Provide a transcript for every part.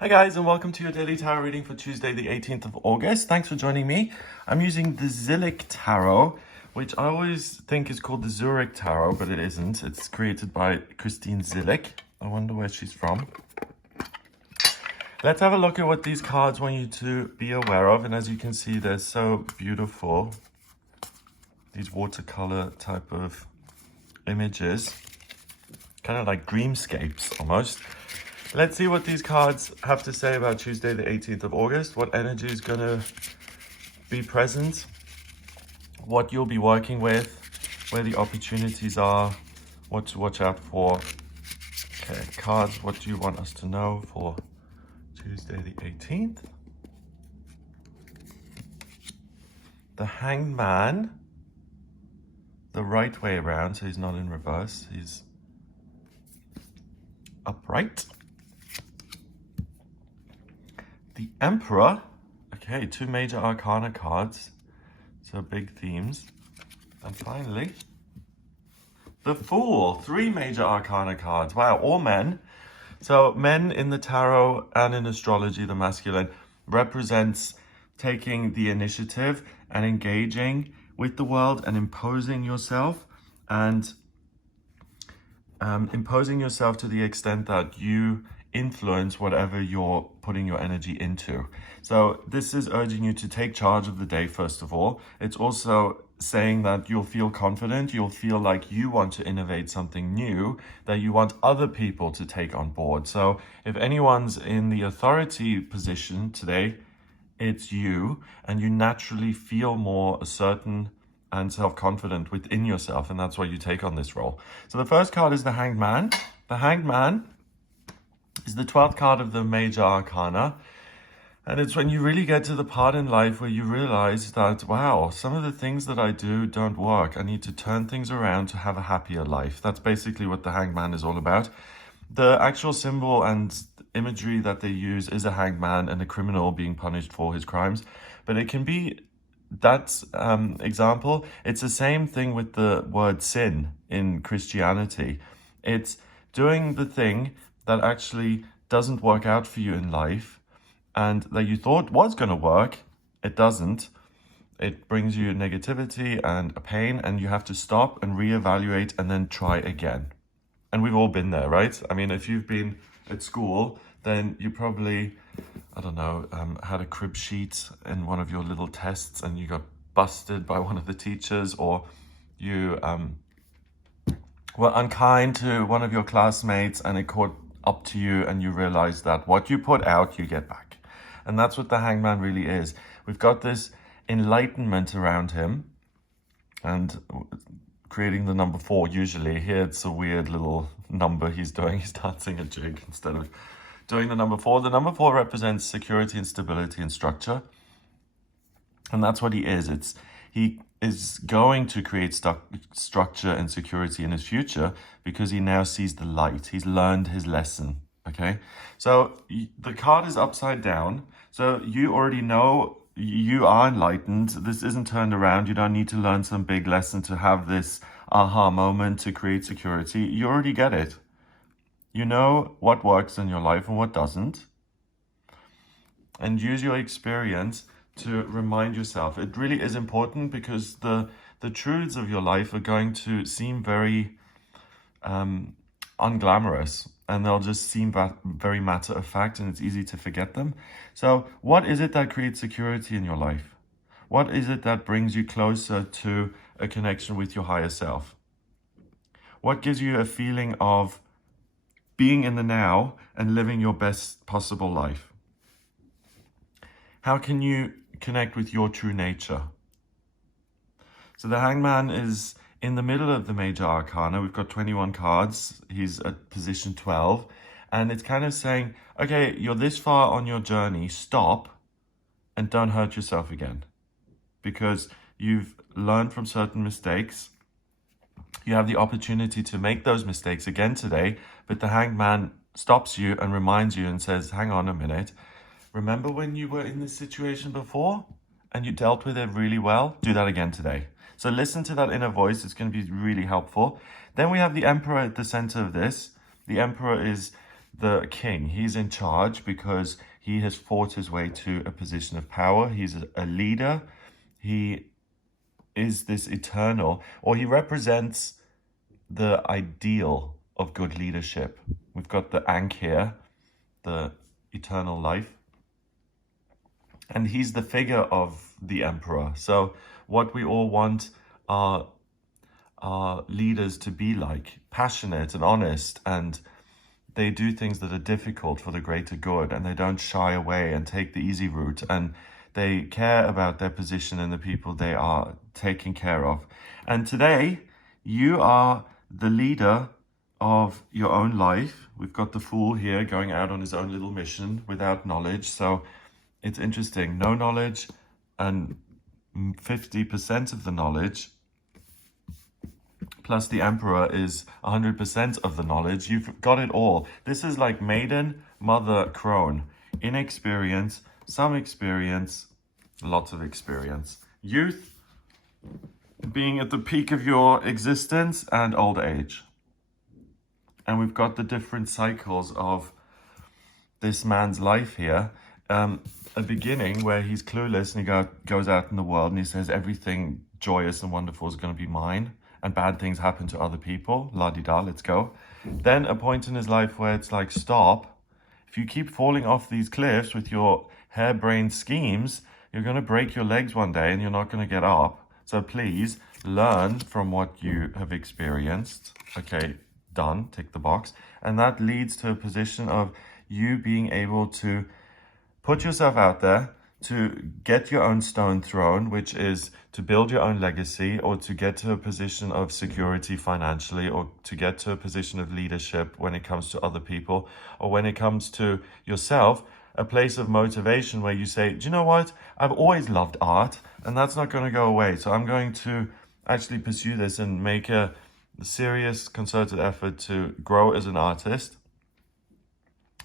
Hi guys, and welcome to your daily tarot reading for Tuesday the 18th of August. Thanks for joining me. I'm using the Zillick Tarot, which I always think is called the Zurich Tarot, but it isn't. It's created by Christine Zillick. I wonder where she's from. Let's have a look at what these cards want you to be aware of. And as you can see, they're so beautiful. These watercolor type of images, kind of like dreamscapes almost. Let's see what these cards have to say about Tuesday, the 18th of August. What energy is going to be present, what you'll be working with, where the opportunities are, what to watch out for. Okay, cards, what do you want us to know for Tuesday, the 18th? The Hanged Man, the right way around, so he's not in reverse, he's upright. The Emperor, okay, two major arcana cards, so big themes. And finally, the Fool, three major arcana cards. Wow, all men. So men in the tarot and in astrology, the masculine, represents taking the initiative and engaging with the world and imposing yourself, and imposing yourself to the extent that you influence whatever you're putting your energy into. So this is urging you to take charge of the day, first of all. It's also saying that you'll feel confident, you'll feel like you want to innovate something new, that you want other people to take on board. So if anyone's in the authority position today, it's you, and you naturally feel more certain and self-confident within yourself, and that's why you take on this role. So the first card is the Hanged Man. The Hanged Man is the 12th card of the major arcana, and it's when you really get to the part in life where you realize that, wow, some of the things that I do don't work. I need to turn things around to have a happier life. That's basically what the Hanged Man is all about. The actual symbol and imagery that they use is a hanged man and a criminal being punished for his crimes, but it can be that example. It's the same thing with the word sin in Christianity. It's doing the thing that actually doesn't work out for you in life, and that you thought was going to work, it doesn't. It brings you negativity and a pain, and you have to stop and reevaluate and then try again. And we've all been there, right? I mean, if you've been at school, then you probably, I don't know, had a crib sheet in one of your little tests and you got busted by one of the teachers, or you were unkind to one of your classmates and it caught up to you and you realize that what you put out, you get back. And that's what the Hanged Man really is. We've got this enlightenment around him, and creating the number 4 usually. Here it's a weird little number he's doing. He's dancing a jig instead of doing the number 4. The number 4 represents security and stability and structure. And that's what he is. He is going to create structure and security in his future because he now sees the light. He's learned his lesson, okay? So the card is upside down. So you already know you are enlightened. This isn't turned around. You don't need to learn some big lesson to have this aha moment to create security. You already get it. You know what works in your life and what doesn't. And use your experience to remind yourself. It really is important because the truths of your life are going to seem very unglamorous, and they'll just seem very matter of fact, and it's easy to forget them. So what is it that creates security in your life? What is it that brings you closer to a connection with your higher self? What gives you a feeling of being in the now and living your best possible life? How can you connect with your true nature? So the Hanged Man is in the middle of the major arcana. We've got 21 cards. He's at position 12. And it's kind of saying, okay, you're this far on your journey, stop and don't hurt yourself again. Because you've learned from certain mistakes. You have the opportunity to make those mistakes again today, but the Hanged Man stops you and reminds you and says, hang on a minute. Remember when you were in this situation before and you dealt with it really well? Do that again today. So listen to that inner voice. It's going to be really helpful. Then we have the Emperor at the center of this. The Emperor is the king. He's in charge because he has fought his way to a position of power. He's a leader. He is this eternal, or he represents the ideal of good leadership. We've got the Ankh here, the eternal life. And he's the figure of the emperor. So what we all want are leaders to be like, passionate and honest, and they do things that are difficult for the greater good, and they don't shy away and take the easy route, and they care about their position and the people they are taking care of. And today, you are the leader of your own life. We've got the Fool here going out on his own little mission without knowledge. So it's interesting. No knowledge and 50% of the knowledge, plus the Emperor is 100% of the knowledge. You've got it all. This is like maiden, mother, crone. Inexperience, some experience, lots of experience. Youth, being at the peak of your existence, and old age. And we've got the different cycles of this man's life here. A beginning where he's clueless and he goes out in the world and he says everything joyous and wonderful is going to be mine, and bad things happen to other people. La-di-da, let's go. Then a point in his life where it's like, stop. If you keep falling off these cliffs with your harebrained schemes, you're going to break your legs one day and you're not going to get up. So please learn from what you have experienced. Okay, done, tick the box. And that leads to a position of you being able to put yourself out there, to get your own stone thrown, which is to build your own legacy, or to get to a position of security financially, or to get to a position of leadership when it comes to other people, or when it comes to yourself, a place of motivation where you say, do you know what? I've always loved art, and that's not going to go away. So I'm going to actually pursue this and make a serious, concerted effort to grow as an artist.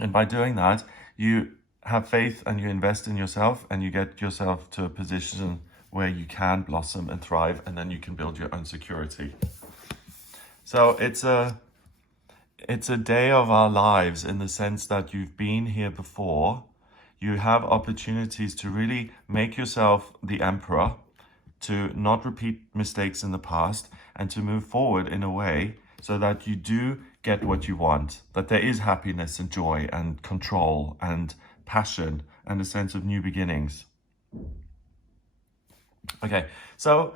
And by doing that, you have faith and you invest in yourself, and you get yourself to a position where you can blossom and thrive, and then you can build your own security. So it's a day of our lives in the sense that you've been here before. You have opportunities to really make yourself the emperor, to not repeat mistakes in the past, and to move forward in a way so that you do get what you want, that there is happiness and joy and control and passion and a sense of new beginnings. Okay, so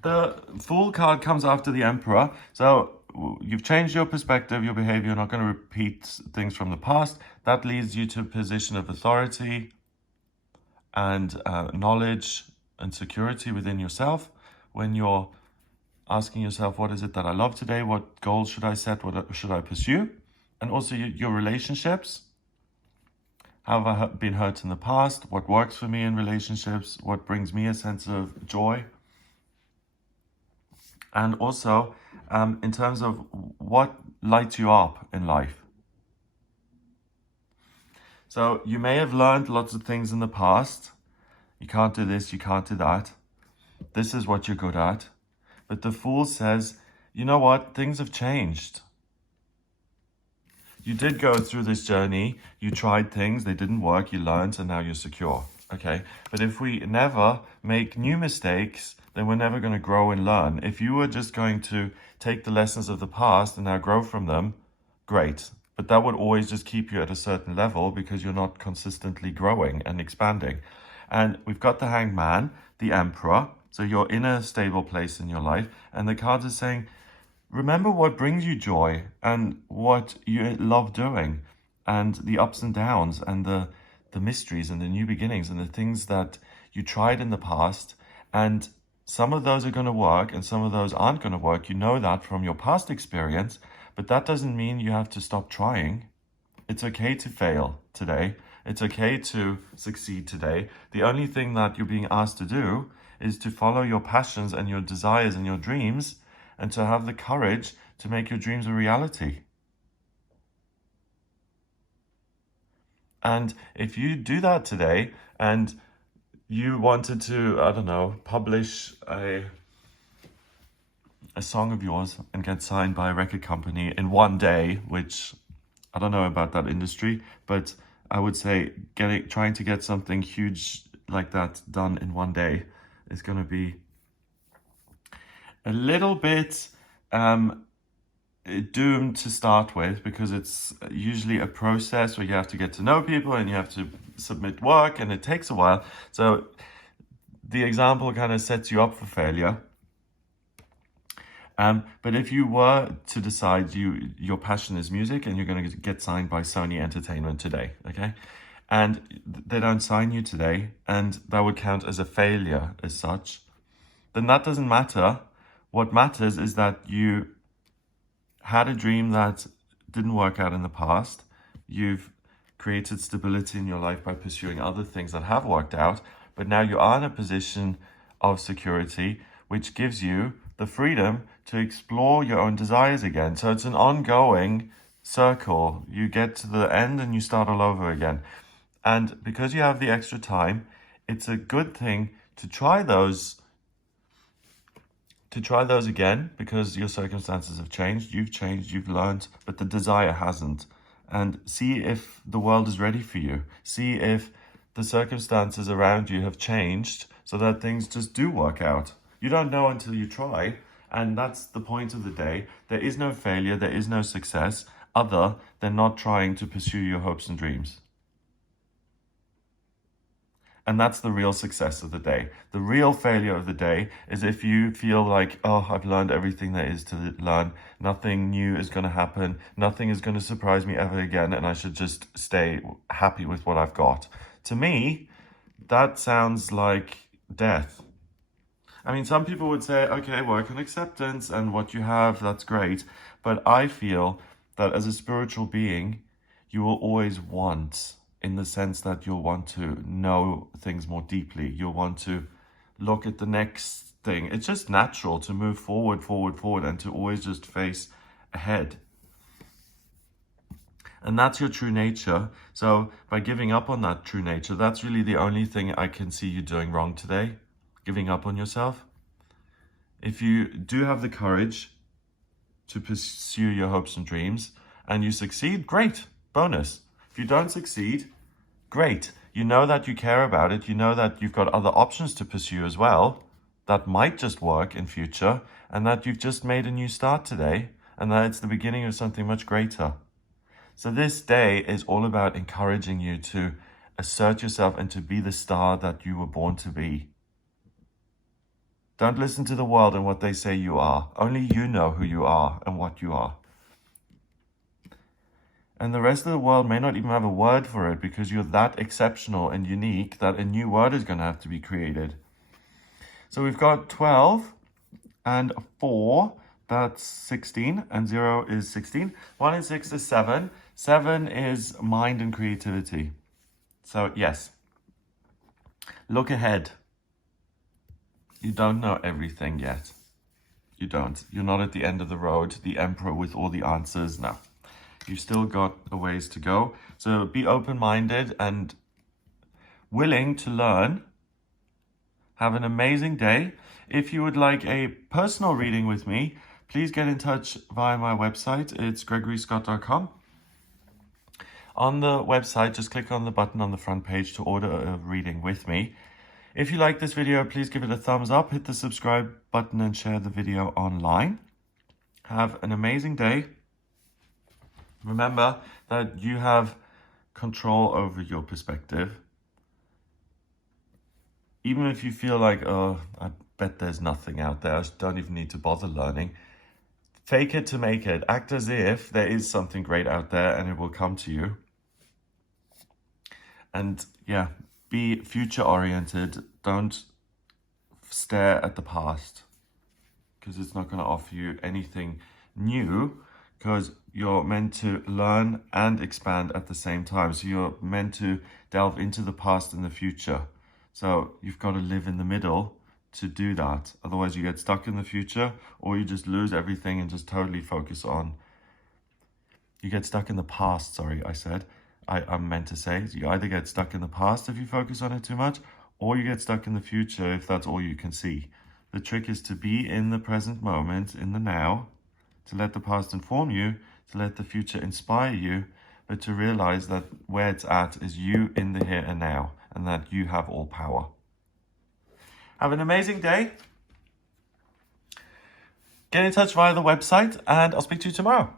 the Fool card comes after the Emperor. So you've changed your perspective, your behavior. You're not going to repeat things from the past. That leads you to a position of authority and knowledge and security within yourself. When you're asking yourself, what is it that I love today? What goals should I set? What should I pursue? And also your relationships. How have I been hurt in the past? What works for me in relationships? What brings me a sense of joy? And also, in terms of what lights you up in life. So you may have learned lots of things in the past. You can't do this, you can't do that. This is what you're good at. But the Fool says, you know what? Things have changed. You did go through this journey, you tried things, they didn't work, you learned, and now you're secure, okay? But if we never make new mistakes, then we're never going to grow and learn. If you were just going to take the lessons of the past and now grow from them, great. But that would always just keep you at a certain level because you're not consistently growing and expanding. And we've got the Hanged Man, the Emperor, so you're in a stable place in your life, and the cards are saying, remember what brings you joy and what you love doing, and the ups and downs and the mysteries and the new beginnings and the things that you tried in the past. And some of those are going to work and some of those aren't going to work. You know that from your past experience, but that doesn't mean you have to stop trying. It's okay to fail today. It's okay to succeed today. The only thing that you're being asked to do is to follow your passions and your desires and your dreams, and to have the courage to make your dreams a reality. And if you do that today, and you wanted to, I don't know, publish a song of yours and get signed by a record company in one day, which I don't know about that industry, but I would say trying to get something huge like that done in one day is going to be a little bit doomed to start with, because it's usually a process where you have to get to know people and you have to submit work, and it takes a while. So the example kind of sets you up for failure. But if you were to decide your passion is music and you're going to get signed by Sony Entertainment today, okay? And they don't sign you today, and that would count as a failure as such, then that doesn't matter. What matters is that you had a dream that didn't work out in the past. You've created stability in your life by pursuing other things that have worked out, but now you are in a position of security, which gives you the freedom to explore your own desires again. So it's an ongoing circle. You get to the end and you start all over again. And because you have the extra time, it's a good thing to try those again, because your circumstances have changed, you've learned, but the desire hasn't. And see if the world is ready for you. See if the circumstances around you have changed so that things just do work out. You don't know until you try, and that's the point of the day. There is no failure, there is no success other than not trying to pursue your hopes and dreams. And that's the real success of the day. The real failure of the day is if you feel like, oh, I've learned everything there is to learn. Nothing new is going to happen. Nothing is going to surprise me ever again. And I should just stay happy with what I've got. To me, that sounds like death. I mean, some people would say, okay, work on acceptance and what you have, that's great. But I feel that as a spiritual being, you will always want, in the sense that you'll want to know things more deeply. You'll want to look at the next thing. It's just natural to move forward, and to always just face ahead. And that's your true nature. So by giving up on that true nature, that's really the only thing I can see you doing wrong today, giving up on yourself. If you do have the courage to pursue your hopes and dreams and you succeed, great, bonus. If you don't succeed, great. You know that you care about it. You know that you've got other options to pursue as well that might just work in future, and that you've just made a new start today, and that it's the beginning of something much greater. So this day is all about encouraging you to assert yourself and to be the star that you were born to be. Don't listen to the world and what they say you are. Only you know who you are and what you are. And the rest of the world may not even have a word for it, because you're that exceptional and unique that a new word is going to have to be created. So we've got 12 and 4, that's 16, and 0 is 16. 1 and 6 is 7. 7 is mind and creativity. So yes, look ahead. You don't know everything yet. You don't. You're not at the end of the road, the emperor with all the answers. No. You've still got a ways to go. So be open-minded and willing to learn. Have an amazing day. If you would like a personal reading with me, please get in touch via my website. It's gregoryscott.com. On the website, just click on the button on the front page to order a reading with me. If you like this video, please give it a thumbs up, hit the subscribe button and share the video online. Have an amazing day. Remember that you have control over your perspective. Even if you feel like, oh, I bet there's nothing out there, I don't even need to bother learning. Fake it to make it. Act as if there is something great out there and it will come to you. And yeah, be future oriented. Don't stare at the past, because it's not going to offer you anything new, because you're meant to learn and expand at the same time. So you're meant to delve into the past and the future. So you've got to live in the middle to do that. Otherwise you get stuck in the future, or you just lose everything and just totally focus on. You get stuck in the past, sorry, I'm meant to say. You either get stuck in the past if you focus on it too much, or you get stuck in the future if that's all you can see. The trick is to be in the present moment, in the now, to let the past inform you, to let the future inspire you, but to realize that where it's at is you in the here and now, and that you have all power. Have an amazing day. Get in touch via the website, and I'll speak to you tomorrow.